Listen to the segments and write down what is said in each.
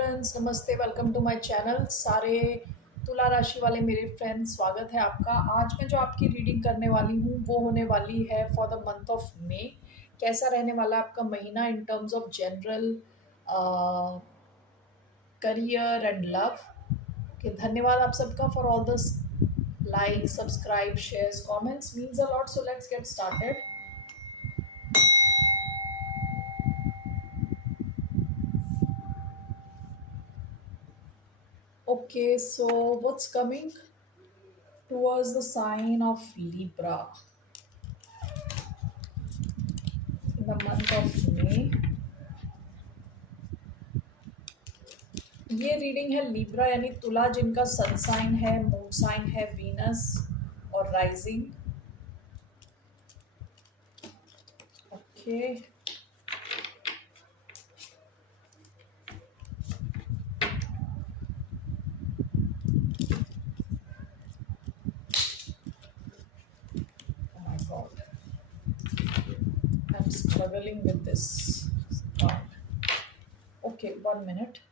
Friends, नमस्ते। Welcome to my channel. सारे तुला राशि वाले मेरे फ्रेंड्स, स्वागत है आपका। आज मैं जो आपकी रीडिंग करने वाली हूँ वो होने वाली है फॉर द मंथ ऑफ मे। कैसा रहने वाला है आपका महीना in terms of general career and love. कि धन्यवाद आप सबका for all this like, subscribe, shares, comments means a lot. So let's get started. Okay, so what's coming towards the sign of Libra in the month of May? ये reading है Libra यानी तुला, जिनका sun sign है, moon sign है Venus और rising. Okay, my God, I am struggling with this card. Okay, 1 minute।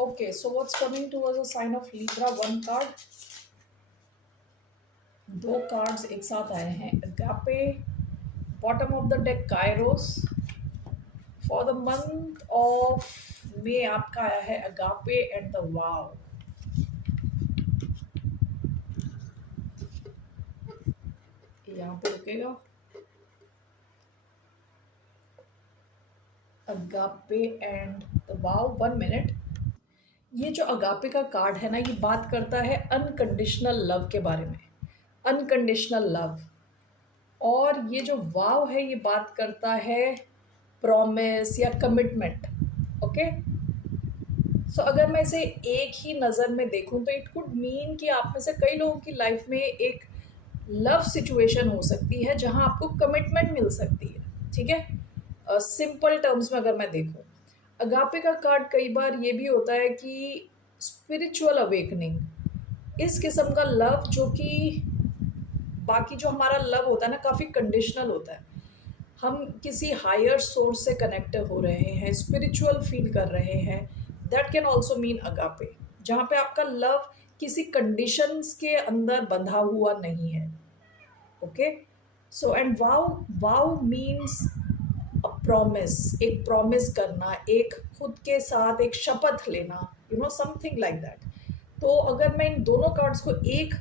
Okay, so what's coming towards the sign of Libra? One card, दो cards एक साथ आए हैं। Agape, bottom of the deck kairos. For the month of May आपका आया है agape and the वाव। यहाँ पे रुकेगा। Agape and the wow, 1 minute। ये जो अगापे का कार्ड है ना, ये बात करता है अनकंडीशनल लव के बारे में। Unconditional love. और ये जो वाव है ये बात करता है प्रॉमिस या कमिटमेंट। ओके, सो अगर मैं इसे एक ही नज़र में देखूं तो इट कुड मीन कि आप में से कई लोगों की लाइफ में एक लव सिचुएशन हो सकती है जहां आपको कमिटमेंट मिल सकती है। ठीक है, सिंपल टर्म्स में अगर मैं देखूं, अगापे का कार्ड कई बार ये भी होता है कि स्पिरिचुअल अवेकनिंग, इस किस्म का लव जो कि बाकी जो हमारा लव होता है ना, काफ़ी कंडीशनल होता है। हम किसी हायर सोर्स से कनेक्ट हो रहे हैं, स्पिरिचुअल फील कर रहे हैं, that can also mean agape, जहाँ पे आपका लव किसी कंडीशंस के अंदर बंधा हुआ नहीं है। Okay, so and wow, wow means a promise, एक प्रॉमिस करना, एक खुद के साथ एक शपथ लेना, समथिंग लाइक दैट। तो अगर मैं इन दोनों कार्ड्स को एक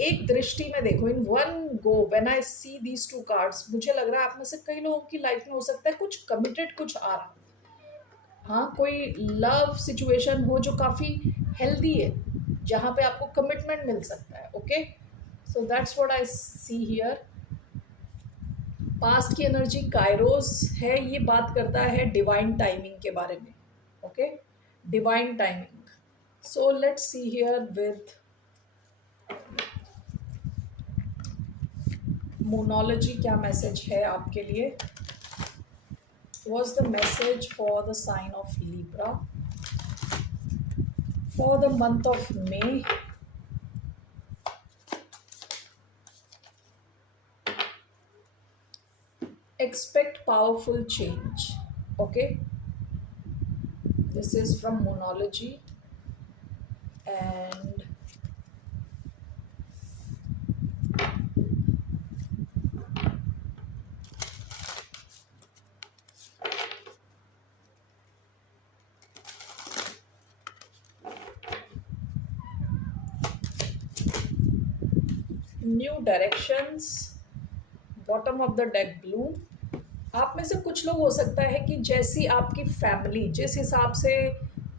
एक दृष्टि में देखो, in one go, when I see these two cards, मुझे लग रहा है आप में से कई लोगों की लाइफ में हो सकता है कुछ कमिटेड कुछ आ रहा। हाँ, कोई लव सिचुएशन हो जो काफ़ी हेल्दी है, जहाँ पे आपको कमिटमेंट मिल सकता है। Okay, so that's what I see here. Past की एनर्जी काइरोस है, ये बात करता है डिवाइन टाइमिंग के बारे में। Okay, divine timing. So let's see here with monology क्या मैसेज है आपके लिए। What's the message for the sign of Libra for the month of May? Expect powerful change. Okay, this is from monology. And new directions, bottom of the deck blue। आप में से कुछ लोग हो सकता है कि जैसी आपकी फैमिली जिस हिसाब से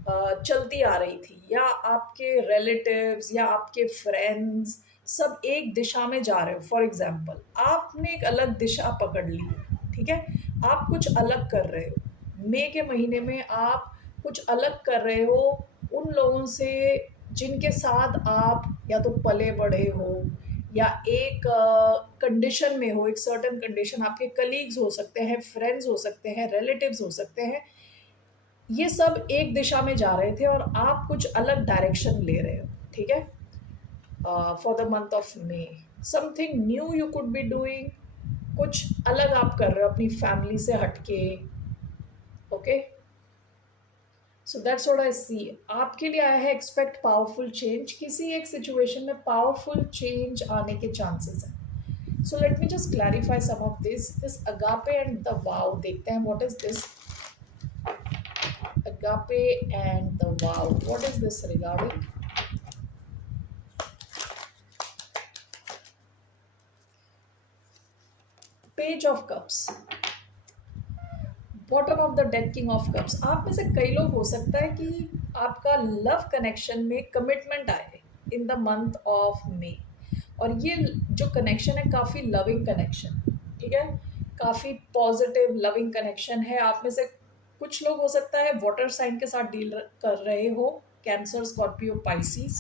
चलती आ रही थी, या आपके रिलेटिव्स या आपके फ्रेंड्स सब एक दिशा में जा रहे हो। फॉर एग्जांपल, आपने एक अलग दिशा पकड़ ली है। ठीक है, आप कुछ अलग कर रहे हो। मई के महीने में आप कुछ अलग कर रहे हो उन लोगों से जिनके साथ आप या तो पले बढ़े हो, या एक कंडीशन में हो, एक सर्टेन कंडीशन, आपके कलीग्स हो सकते हैं, फ्रेंड्स हो सकते हैं, रिलेटिव्स हो सकते हैं, ये सब एक दिशा में जा रहे थे और आप कुछ अलग डायरेक्शन ले रहे हो, ठीक है? For the month of may something new you could be doing, कुछ अलग आप कर रहे हो अपनी फैमिली से हटके। Okay, so that's what I see. आपके लिए आया है एक्सपेक्ट पावरफुल चेंज, किसी एक सिचुएशन में पावरफुल चेंज आने के चांसेस हैं। So let me just clarify some of this agape and the wow, देखते हैं what is this agape and the wow, what is this regarding? Page of cups, bottom of the deck, king of cups. आप में से कई लोग हो सकता है कि आपका लव कनेक्शन में कमिटमेंट आए इन द मंथ ऑफ मे, और ये जो कनेक्शन है काफ़ी लविंग कनेक्शन, ठीक है, काफ़ी पॉजिटिव लविंग कनेक्शन है। आप में से कुछ लोग हो सकता है वाटर साइन के साथ डील कर रहे हो, कैंसर, स्कॉर्पियो, पाइसिस।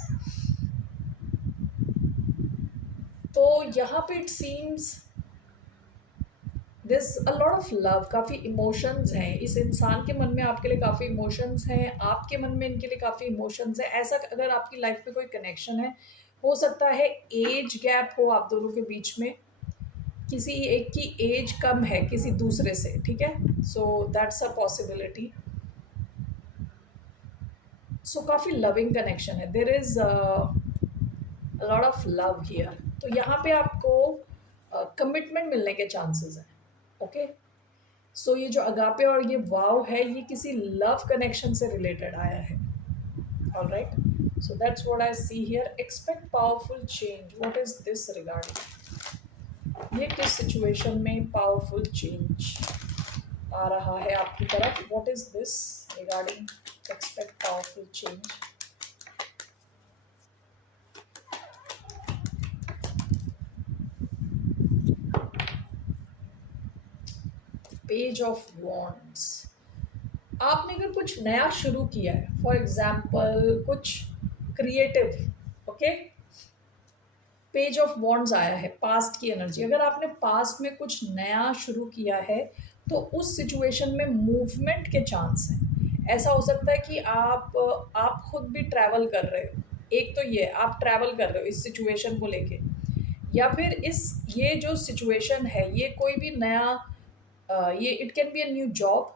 तो यहाँ पे it seems this a lot of love, काफ़ी इमोशंस हैं इस इंसान के मन में, आपके लिए काफ़ी इमोशंस हैं, आपके मन में इनके लिए काफ़ी इमोशंस हैं। ऐसा अगर आपकी लाइफ में कोई कनेक्शन है, हो सकता है एज गैप हो आप दोनों के बीच में, किसी एक की एज कम है किसी दूसरे से, ठीक है, सो दैट्स अ पॉसिबिलिटी। सो काफ़ी लविंग कनेक्शन है, there is lot of love here. तो यहाँ पे आपको कमिटमेंट मिलने के चांसेस हैं। ओके, सो ये जो अगापे और ये वाव है, ये किसी लव कनेक्शन से रिलेटेड आया है। Alright, so that's what I see here, expect powerful change, what is this regarding? ये किस सिचुएशन में पावरफुल चेंज आ रहा है आपकी तरफ? What is this regarding expect powerful change? Page of wands, आपने अगर कुछ नया शुरू किया है, फॉर एग्जाम्पल कुछ creative, okay, page of wands आया है, पास्ट की एनर्जी। अगर आपने पास्ट में कुछ नया शुरू किया है तो उस सिचुएशन में मूवमेंट के चांस हैं। ऐसा हो सकता है कि आप खुद भी ट्रैवल कर रहे हो, एक तो ये आप ट्रैवल कर रहे हो इस सिचुएशन को लेके, या फिर ये जो सिचुएशन है ये कोई भी नया ये it can be a new job,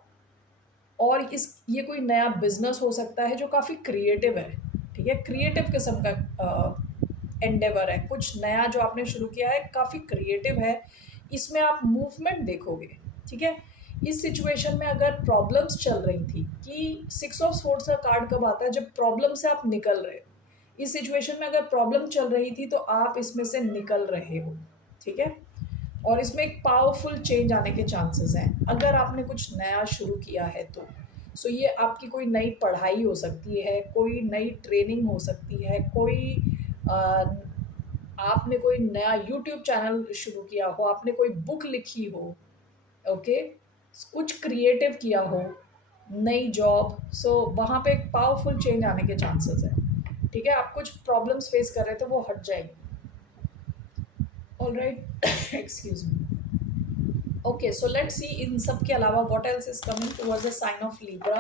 और ये कोई नया बिजनेस हो सकता है जो काफ़ी क्रिएटिव है, ठीक है, क्रिएटिव किस्म का एंडेवर है, कुछ नया जो आपने शुरू किया है काफ़ी क्रिएटिव है, इसमें आप मूवमेंट देखोगे, ठीक है। इस सिचुएशन में अगर प्रॉब्लम्स चल रही थी, कि 6 ऑफ स्वॉर्ड्स का कार्ड कब आता है? जब प्रॉब्लम से आप निकल रहे हो। इस सिचुएशन में अगर प्रॉब्लम चल रही थी तो आप इसमें से निकल रहे हो, ठीक है, और इसमें एक पावरफुल चेंज आने के चांसेस हैं अगर आपने कुछ नया शुरू किया है तो। सो ये आपकी कोई नई पढ़ाई हो सकती है, कोई नई ट्रेनिंग हो सकती है, कोई अ, आपने कोई नया यूट्यूब चैनल शुरू किया हो, आपने कोई बुक लिखी हो, ओके, कुछ क्रिएटिव किया हो, नई जॉब। सो वहाँ पे एक पावरफुल चेंज आने के चांसेस हैं, ठीक है। आप कुछ प्रॉब्लम्स फेस कर रहे थे, वो हट जाएगी। Alright, excuse me. Okay, so let's see इन सब के अलावा what else is coming towards the sign of Libra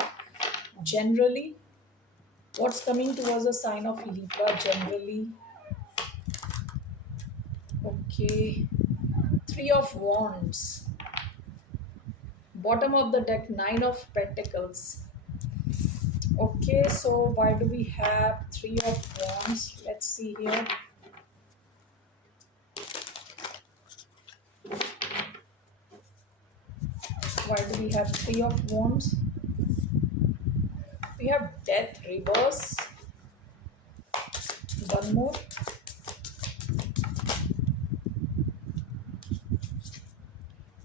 generally. What's coming towards the sign of Libra generally? Okay, 3 of wands, bottom of the deck, 9 of pentacles. Okay, so why do we have 3 of wands? Let's see here. Why do we have 3 of wands? We have death reverse. One more.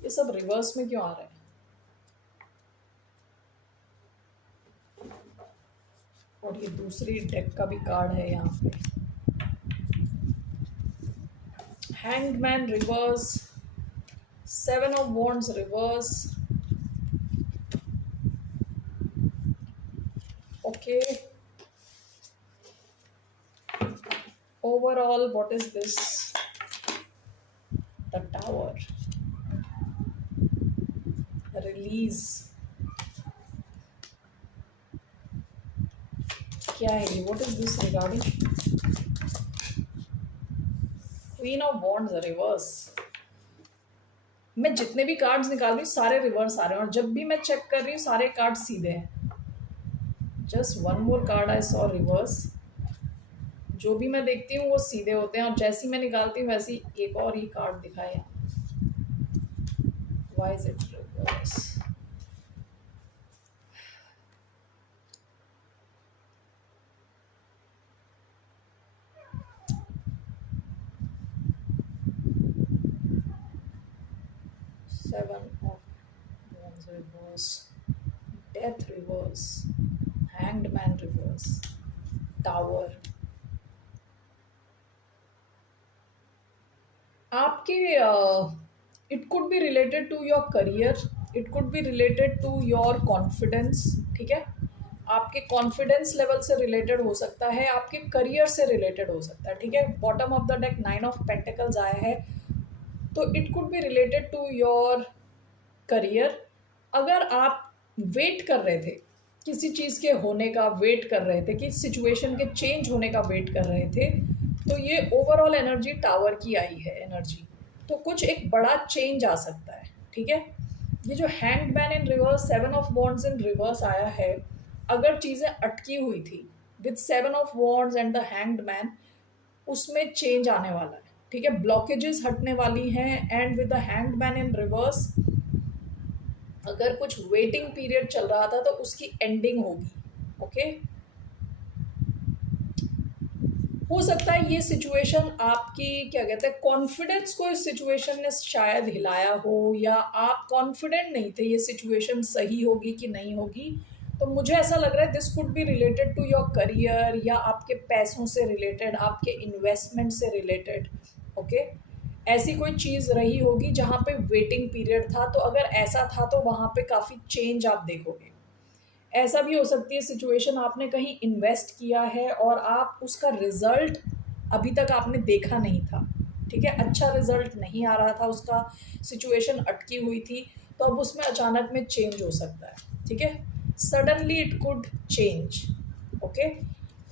ये सब reverse में क्यों आ रहा है? और ये दूसरी deck का भी कार्ड है यहाँ पे, hangman reverse, 7 of wands reverse. Okay, overall what is this? The tower, release, क्या है ये, what is this regarding, queen of wands reverse. मैं जितने भी कार्ड्स निकाल रही हूँ सारे रिवर्स आ रहे हैं, और जब भी मैं चेक कर रही हूँ सारे कार्ड सीधे हैं। Just one more card I saw reverse. जो भी मैं देखती हूँ वो सीधे होते हैं, और जैसी मैं निकालती हूँ वैसी एक और ही कार्ड दिखाया। Why is it reverse? 7 of wands reverse, death reverse, hanged man reverse, tower। आपके it could be related to your career, it could be related to your confidence. ठीक है, आपके कॉन्फिडेंस लेवल से रिलेटेड हो सकता है, आपके करियर से रिलेटेड हो सकता है। ठीक है, bottom of the deck 9 of Pentacles आया है, तो it could be related to your career. अगर आप वेट कर रहे थे किसी चीज़ के होने का, वेट कर रहे थे, किसी सिचुएशन के चेंज होने का वेट कर रहे थे, तो ये ओवरऑल एनर्जी टावर की आई है एनर्जी। तो कुछ एक बड़ा चेंज आ सकता है। ठीक है, ये जो hanged man in reverse, 7 of wands in reverse आया है, अगर चीज़ें अटकी हुई थी with 7 of wands and the hanged man, उसमें चेंज आने वाला है। ठीक है, ब्लॉकेजेस हटने वाली हैं, and with the hanged man in reverse अगर कुछ वेटिंग पीरियड चल रहा था तो उसकी एंडिंग होगी। ओके, हो सकता है ये सिचुएशन आपकी, क्या कहते हैं, कॉन्फिडेंस को इस सिचुएशन ने शायद हिलाया हो, या आप कॉन्फिडेंट नहीं थे ये सिचुएशन सही होगी कि नहीं होगी। तो मुझे ऐसा लग रहा है this could be related to your career, या आपके पैसों से रिलेटेड, आपके इन्वेस्टमेंट से रिलेटेड। ओके, ऐसी कोई चीज़ रही होगी जहाँ पे वेटिंग पीरियड था, तो अगर ऐसा था तो वहाँ पे काफ़ी चेंज आप देखोगे। ऐसा भी हो सकती है सिचुएशन, आपने कहीं इन्वेस्ट किया है और आप उसका रिजल्ट अभी तक आपने देखा नहीं था। ठीक है, अच्छा रिजल्ट नहीं आ रहा था उसका, सिचुएशन अटकी हुई थी, तो अब उसमें अचानक में चेंज हो सकता है। ठीक है, suddenly it could change. Okay,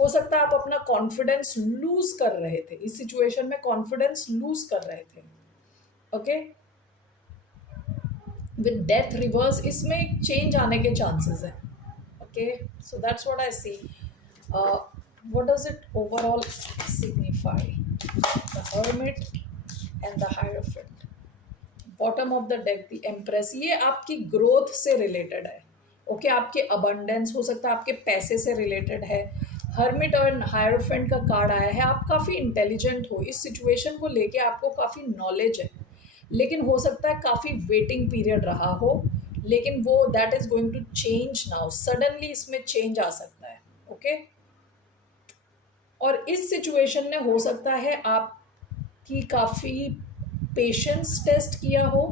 हो सकता है आप अपना कॉन्फिडेंस लूज कर रहे थे, इस सिचुएशन में कॉन्फिडेंस लूज कर रहे थे। ओके, विद डेथ रिवर्स इसमें चेंज आने के चांसेस हैं। Okay, so that's what I see. What does it overall signify? The Hermit and the Hierophant. Bottom of the deck, the Empress. ये आपकी ग्रोथ से रिलेटेड है। ओके, आपके abundance हो सकता है, आपके पैसे से रिलेटेड है। हर्मिट और हायरोफेंट का कार्ड आया है, आप काफ़ी इंटेलिजेंट हो, इस सिचुएशन को लेके आपको काफ़ी नॉलेज है, लेकिन हो सकता है काफ़ी वेटिंग पीरियड रहा हो, लेकिन वो that is going to change now, suddenly इसमें चेंज आ सकता है। ओके, और इस सिचुएशन ने हो सकता है आपकी काफ़ी पेशेंस टेस्ट किया हो।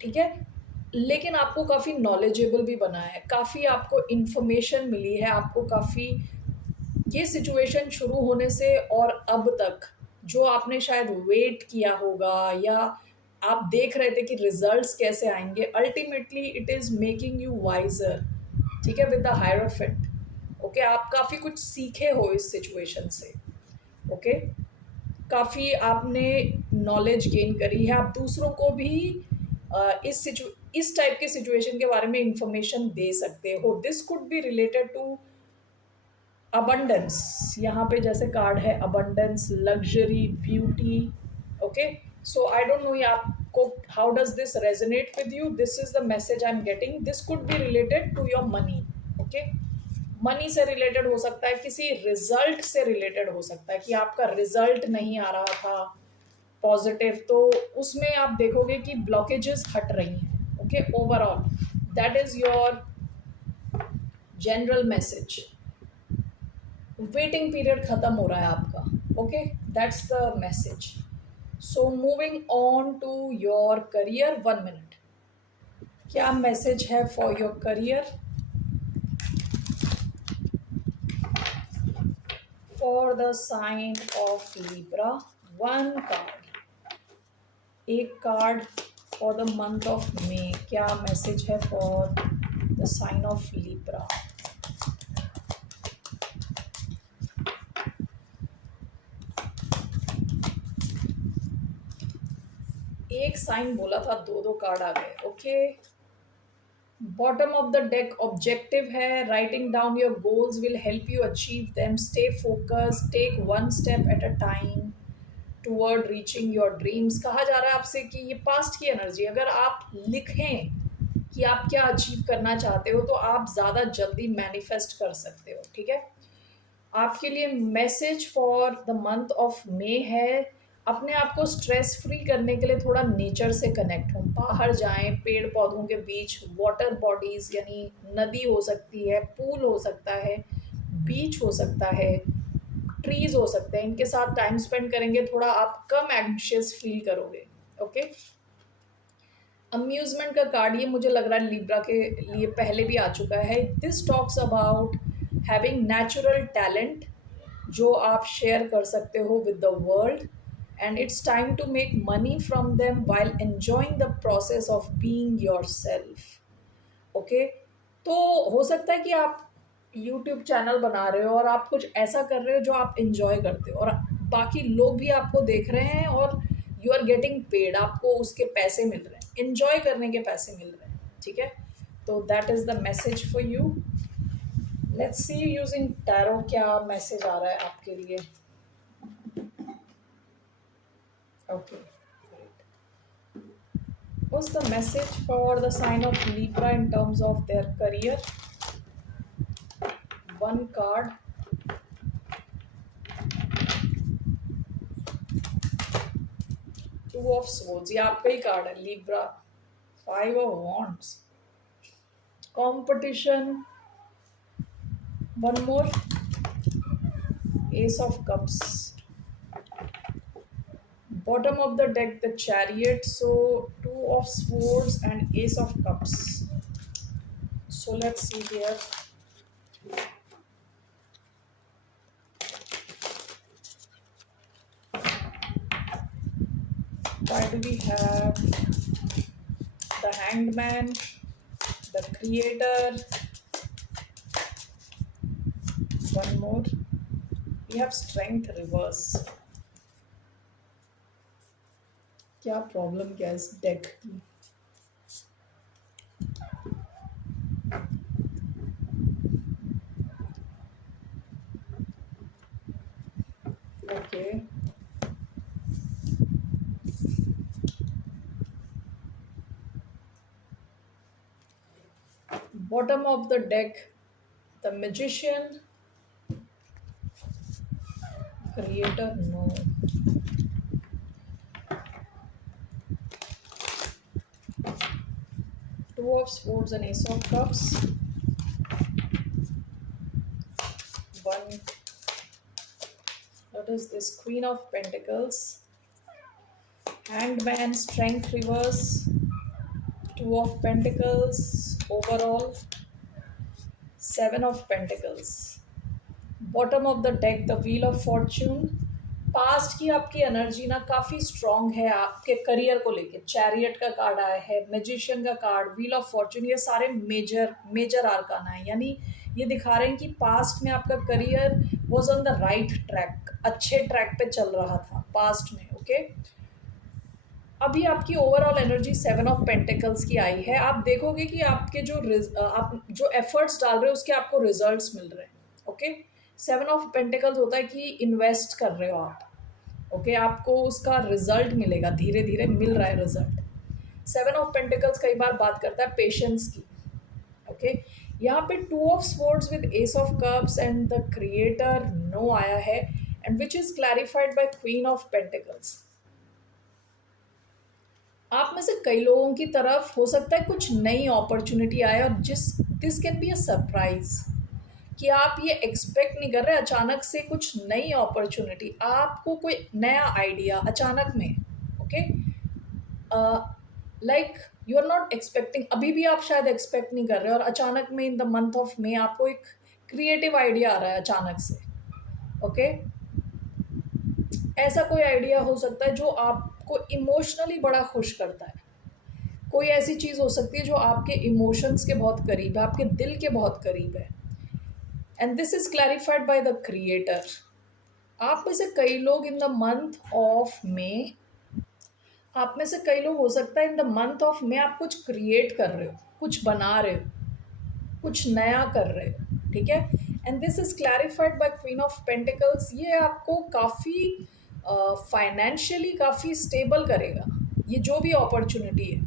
ठीक है, लेकिन आपको काफ़ी नॉलेजेबल भी बनाया है, काफ़ी आपको इन्फॉर्मेशन मिली है, आपको काफ़ी, ये सिचुएशन शुरू होने से और अब तक जो आपने शायद वेट किया होगा, या आप देख रहे थे कि रिजल्ट्स कैसे आएंगे, ultimately it is making you wiser. ठीक है, विद द हायरोफेंट। ओके, आप काफ़ी कुछ सीखे हो इस सिचुएशन से। ओके, काफ़ी आपने नॉलेज गेन करी है, आप दूसरों को भी इस टाइप के सिचुएशन के बारे में इंफॉर्मेशन दे सकते हो। This could be related to abundance, यहाँ पे जैसे कार्ड है abundance, luxury, beauty. Okay, so I don't know ये आपको, how does this resonate with you, this is the message I am getting. This could be related to your money. Okay, money से रिलेटेड हो सकता है, किसी result से रिलेटेड हो सकता है कि आपका रिजल्ट नहीं आ रहा था पॉजिटिव, तो उसमें आप देखोगे कि ब्लॉकेजेस हट रही हैं। Okay, overall that is your general message. Waiting period खत्म हो रहा है आपका। Okay, that's the message. So moving on to your career, 1 minute, क्या मैसेज है for your career, for the sign of Libra, 1 card. एक card for the month of May, क्या message है for the sign of Libra? एक sign बोला था, दो दो कार्ड आ गए। Okay, bottom of the deck objective है, writing down your goals will help you achieve them, stay focus, take one step at a time toward reaching your dreams. कहा जा रहा है आपसे कि ये पास्ट की एनर्जी, अगर आप लिखें कि आप क्या अचीव करना चाहते हो तो आप ज़्यादा जल्दी मैनिफेस्ट कर सकते हो। ठीक है, आपके लिए message for the month of मे है, अपने आप को स्ट्रेस फ्री करने के लिए थोड़ा नेचर से कनेक्ट हो, बाहर जाएं, पेड़ पौधों के बीच, वाटर बॉडीज यानी नदी हो सकती है, पूल हो सकता है, बीच हो सकता है, ट्रीज हो सकते हैं, इनके साथ टाइम स्पेंड करेंगे, थोड़ा आप कम एंग्शियस फील करोगे। ओके, अम्यूजमेंट का कार्ड ये मुझे लग रहा है लिब्रा के लिए पहले भी आ चुका है। This talks about having natural talent जो आप शेयर कर सकते हो with the world, and it's time to make money from them while enjoying the process of being yourself. Okay, तो हो सकता है कि आप यूट्यूब चैनल बना रहे हो और आप कुछ ऐसा कर रहे हो जो आप इंजॉय करते हो, और बाकी लोग भी आपको देख रहे हैं और यू आर गेटिंग पेड, आपको उसके पैसे मिल रहे हैं, इंजॉय करने के पैसे मिल रहे हैं। ठीक है, तो that is the message for you. Let's see using tarot क्या मैसेज आ रहा है आपके लिए। Okay, what's the message for the sign of Libra in terms of their career? One card, two of swords, ये आपका ही कार्ड है Libra. Five of wands, competition, one more, ace of cups, bottom of the deck the chariot, so two of swords and ace of cups. So let's see here. Why do we have the hanged man, the creator, one more, we have strength reverse? क्या problem क्या है इस deck की? Okay, bottom of the deck the magician, creator, no, two of swords and ace of cups, one, what is this, queen of pentacles, hanged man, strength reverse, two of pentacles, overall seven of pentacles, bottom of the deck the wheel of Fortune. Past की आपकी energy ना काफ़ी strong है आपके career को लेके, chariot का card आया है, मैजिशियन का कार्ड, व्हील ऑफ फॉर्च्यून, ये सारे मेजर मेजर आर्काना है, यानी ये दिखा रहे हैं कि पास्ट में आपका career was on the right track, अच्छे ट्रैक पे चल रहा था पास्ट में। ओके, अभी आपकी overall energy seven of pentacles की आई है, आप देखोगे कि आपके आप जो एफर्ट्स डाल रहे हो उसके आपको रिजल्ट्स मिल रहे हैं। ओके, सेवन ऑफ पेंटिकल्स होता है कि इन्वेस्ट कर रहे हो आप। ओके, आपको उसका रिजल्ट मिलेगा, धीरे धीरे मिल रहा है रिजल्ट। सेवन ऑफ पेंटिकल्स कई बार बात करता है पेशेंस की। ओके, यहाँ पे Two of Swords with S of Cups and the creator no आया है, and which is clarified by Queen of Pentacles. आप में से कई लोगों की तरफ हो सकता है कुछ नई अपॉर्चुनिटी आए, और this can be a surprise, कि आप ये एक्सपेक्ट नहीं कर रहे, अचानक से कुछ नई अपॉर्चुनिटी, आपको कोई नया आइडिया अचानक में। Okay, like you are not expecting, अभी भी आप शायद एक्सपेक्ट नहीं कर रहे, और अचानक में इन द मंथ ऑफ मे आपको एक क्रिएटिव आइडिया आ रहा है अचानक से। ओके, ऐसा कोई आइडिया हो सकता है जो आपको आपको इमोशनली बड़ा खुश करता है। कोई ऐसी चीज़ हो सकती है जो आपके इमोशंस के बहुत करीब है, आपके दिल के बहुत करीब है। And this is clarified by the creator. आप में से कई लोग इन द मंथ ऑफ मे, आप में से कई लोग हो सकता है इन द मंथ ऑफ मे आप कुछ क्रिएट कर रहे हो, कुछ बना रहे हो, कुछ नया कर रहे हो, ठीक है। And this is clarified by Queen of Pentacles. ये आपको काफ़ी फाइनेंशियली काफ़ी स्टेबल करेगा, ये जो भी अपॉर्चुनिटी है।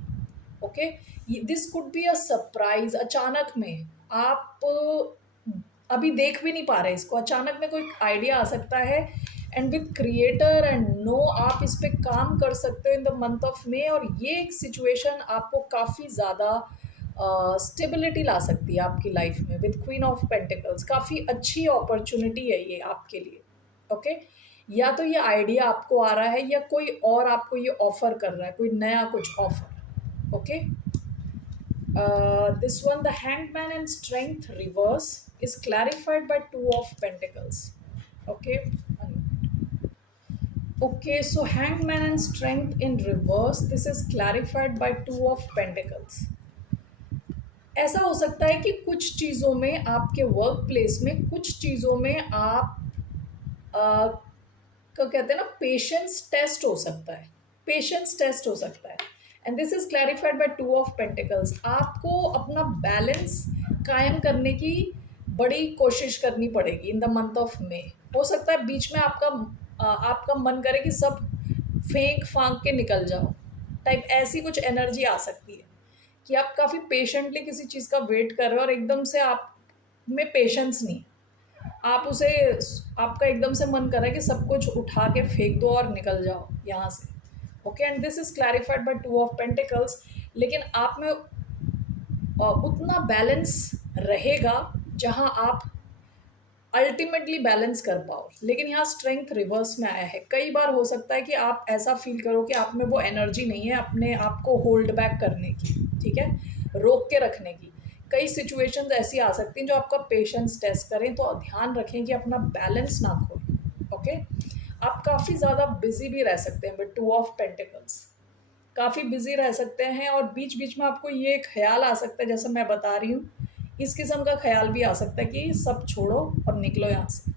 Okay, this could be a surprise. अचानक में आप अभी देख भी नहीं पा रहे इसको, अचानक में कोई आइडिया आ सकता है। And with creator and no आप इस पे काम कर सकते हो in the month of May. और ये एक सिचुएशन आपको काफ़ी ज़्यादा स्टेबिलिटी ला सकती है आपकी लाइफ में। विद क्वीन ऑफ पेंटिकल्स काफ़ी अच्छी अपॉर्चुनिटी है ये आपके लिए। ओके, या तो ये आइडिया आपको आ रहा है या कोई और आपको ये ऑफर कर रहा है, कोई नया कुछ offer. Okay, this one, the hangman and strength reverse is clarified by two of pentacles. Okay, okay, so hangman and strength in reverse, this is clarified by two of pentacles. ऐसा हो सकता है कि कुछ चीज़ों में आपके वर्क प्लेस में, कुछ चीज़ों में आप को कहते हैं ना पेशेंस टेस्ट हो सकता है, पेशेंस टेस्ट हो सकता है। And this is clarified by two of pentacles. आपको अपना बैलेंस कायम करने की बड़ी कोशिश करनी पड़ेगी इन द मंथ ऑफ मे। हो सकता है बीच में आपका मन करे कि सब फेंक फांक के निकल जाओ, टाइप ऐसी कुछ एनर्जी आ सकती है कि आप काफ़ी पेशेंटली किसी चीज़ का वेट कर रहे हो और एकदम से आप में पेशेंस नहीं, आप उसे, आपका एकदम से मन कर रहा है कि सब कुछ उठा के फेंक दो और निकल जाओ यहाँ से। Okay, and this is clarified by two of pentacles. लेकिन आप में उतना बैलेंस रहेगा जहाँ आप अल्टीमेटली बैलेंस कर पाओ। लेकिन यहाँ स्ट्रेंथ रिवर्स में आया है। कई बार हो सकता है कि आप ऐसा फील करो कि आप में वो एनर्जी नहीं है अपने आप को होल्ड बैक करने की, ठीक है, रोक के रखने की। कई सिचुएशंस ऐसी आ सकती हैं जो आपका पेशेंस टेस्ट करें, तो ध्यान रखें कि अपना बैलेंस ना खोलें। ओके, आप काफ़ी ज़्यादा बिजी भी रह सकते हैं विद टू ऑफ पेंटिकल्स, काफ़ी बिजी रह सकते हैं। और बीच बीच में आपको ये ख्याल आ सकता है, जैसे मैं बता रही हूँ, इस किस्म का ख्याल भी आ सकता है कि सब छोड़ो और निकलो यहाँ से,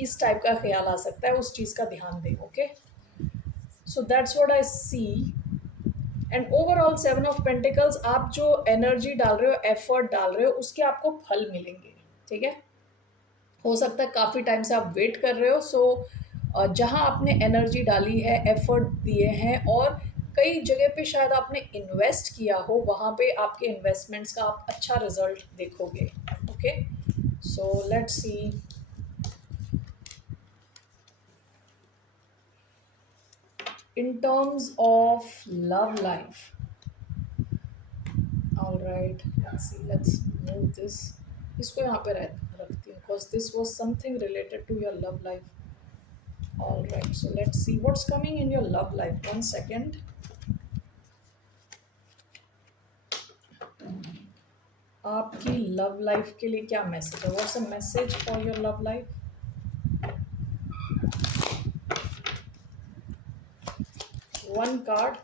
इस टाइप का ख्याल आ सकता है। उस चीज़ का ध्यान दें। Okay, so that's what I see. And overall Seven of Pentacles, आप जो एनर्जी डाल रहे हो, एफर्ट डाल रहे हो, उसके आपको फल मिलेंगे, ठीक है। हो सकता है काफ़ी टाइम से आप वेट कर रहे हो। सो जहाँ आपने एनर्जी डाली है, एफर्ट दिए हैं और कई जगह पे शायद आपने इन्वेस्ट किया हो, वहाँ पे आपके इन्वेस्टमेंट्स का आप अच्छा रिजल्ट देखोगे। Okay, so let's C. In terms of love life, all right, let's see, let's move this, इसको यहाँ पे रखती हूँ because this was something related to your love life। all right, so let's see what's coming in your love life। 1 second। आपकी love life के लिए क्या message है? What's a message for your love life? One card,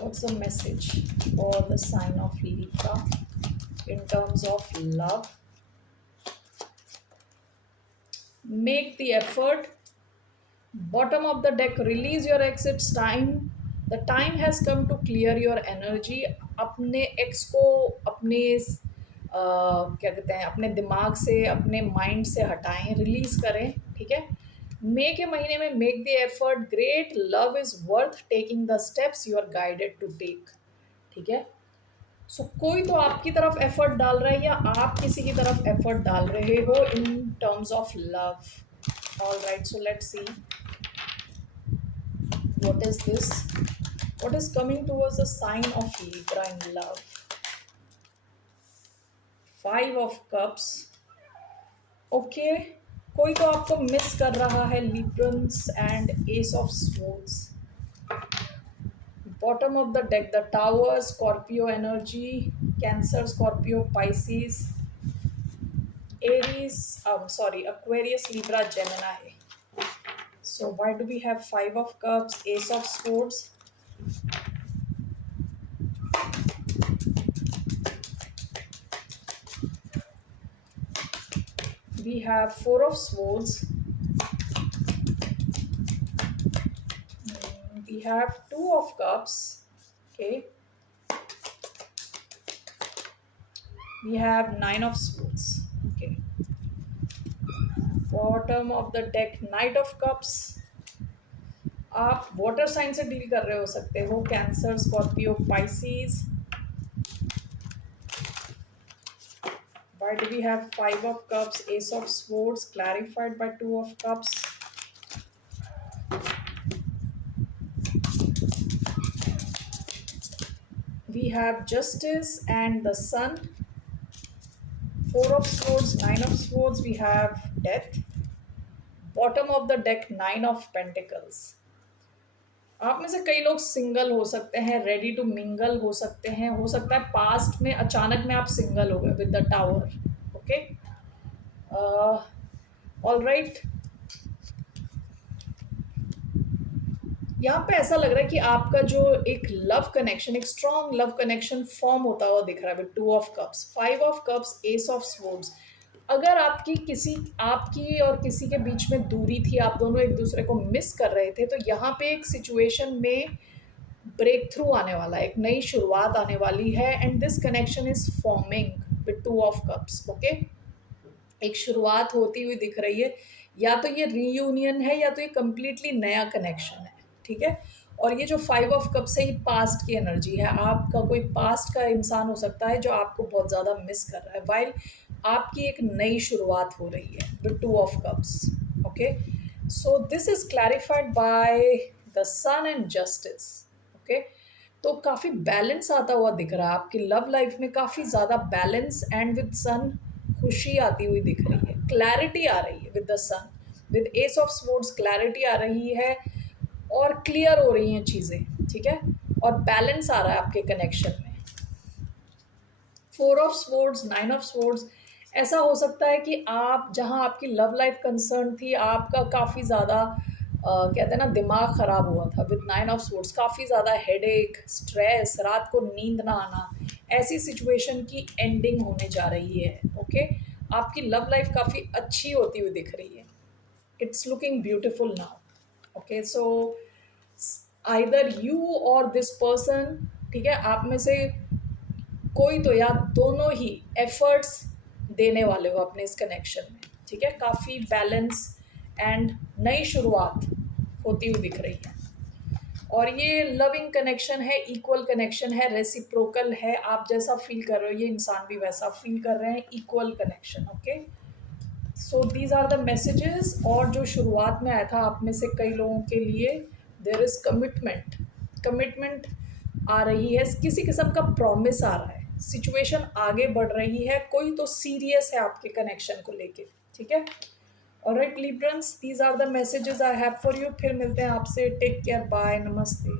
what's the message for the sign of Libra in terms of love? Make the effort। Bottom of the deck, release your ex, it's time, the time has come to clear your energy। अपने x को अपने क्या कहते हैं, अपने दिमाग से, अपने माइंड से हटाएं, रिलीज करें, ठीक है। मे के महीने में make the effort, great love is worth taking the steps you are guided to take, ठीक है। सो कोई तो आपकी तरफ एफर्ट डाल रहा है या आप किसी की तरफ एफर्ट डाल रहे हो in terms of love. All right, so let's C what is this, what is coming towards the sign of Libra in love। 5 of cups। Okay, कोई तो आपको मिस कर रहा है, Librans and Ace of Swords। Bottom of the deck, the tower, Scorpio energy, cancer, Scorpio, Pisces, Aries, sorry, Aquarius, Libra, Gemini. So why do we have Five of Cups, Ace of Swords? We have Four of Swords. We have Two of Cups. Okay. We have Nine of Swords. Okay. Bottom of the deck, Knight of Cups. आप water sign से deal कर रहे हो सकते हो, cancer, Scorpio, Pisces. Why do we have Five of Cups, Ace of Swords, clarified by Two of Cups? We have Justice and the Sun. Four of Swords, Nine of Swords, we have Death. Bottom of the deck, Nine of Pentacles. आप में से कई लोग single हो सकते हैं, ready to mingle हो सकते हैं, हो सकता है पास्ट में अचानक में आप सिंगल हो गए with the tower. Okay, all right. यहाँ पे ऐसा लग रहा है कि आपका जो एक लव कनेक्शन, एक स्ट्रॉन्ग लव कनेक्शन फॉर्म होता हुआ दिख रहा है with Two of cups, five of cups, S of swords. अगर आपकी और किसी के बीच में दूरी थी, आप दोनों एक दूसरे को मिस कर रहे थे, तो यहाँ पे एक सिचुएशन में ब्रेक थ्रू आने वाला है, एक नई शुरुआत आने वाली है. And this connection is forming with Two of Cups. Okay, एक शुरुआत होती हुई दिख रही है. या तो ये रीयूनियन है या तो ये कंप्लीटली नया कनेक्शन है. ठीक है. और ये जो फाइव ऑफ कप्स है, ये पास्ट की एनर्जी है. आपका कोई पास्ट का इंसान हो सकता है जो आपको बहुत ज़्यादा मिस कर रहा है, वाइल आपकी एक नई शुरुआत हो रही है with Two of Cups. Okay, so this is clarified by the Sun and Justice. Okay, तो काफ़ी बैलेंस आता हुआ दिख रहा है आपकी लव लाइफ में, काफ़ी ज़्यादा बैलेंस. एंड विद सन खुशी आती हुई दिख रही है, क्लैरिटी आ रही है with the sun. With S of swords clarity आ रही है और क्लियर हो रही हैं चीज़ें. ठीक है, और बैलेंस आ रहा है आपके कनेक्शन में. Four of swords, nine of swords. ऐसा हो सकता है कि आप जहां आपकी लव लाइफ कंसर्न थी, आपका काफ़ी ज़्यादा कहते हैं ना दिमाग ख़राब हुआ था विद नाइन ऑफ स्वॉर्ड्स. काफ़ी ज़्यादा हेडेक, स्ट्रेस, रात को नींद ना आना, ऐसी सिचुएशन की एंडिंग होने जा रही है. ओके, आपकी लव लाइफ काफ़ी अच्छी होती हुई दिख रही है. It's looking beautiful now. Okay, so either you और दिस पर्सन, ठीक है, आप में से कोई तो या दोनों ही एफर्ट्स देने वाले हो अपने इस कनेक्शन में. ठीक है, काफ़ी बैलेंस एंड नई शुरुआत होती हुई दिख रही है. और ये लविंग कनेक्शन है, इक्वल कनेक्शन है, रेसिप्रोकल है. आप जैसा फील कर रहे हो ये इंसान भी वैसा फील कर रहे हैं, equal connection. Okay, so these are the messages. और जो शुरुआत में आया था आप में से कई लोगों के लिए, देयर इज़ कमिटमेंट. कमिटमेंट आ रही है, किसी किस्म का प्रॉमिस आ रहा है, सिचुएशन आगे बढ़ रही है, कोई तो सीरियस है आपके कनेक्शन को लेके. ठीक है, alright Librans, these are the messages I have for you. फिर मिलते हैं आपसे. टेक केयर, बाय, नमस्ते.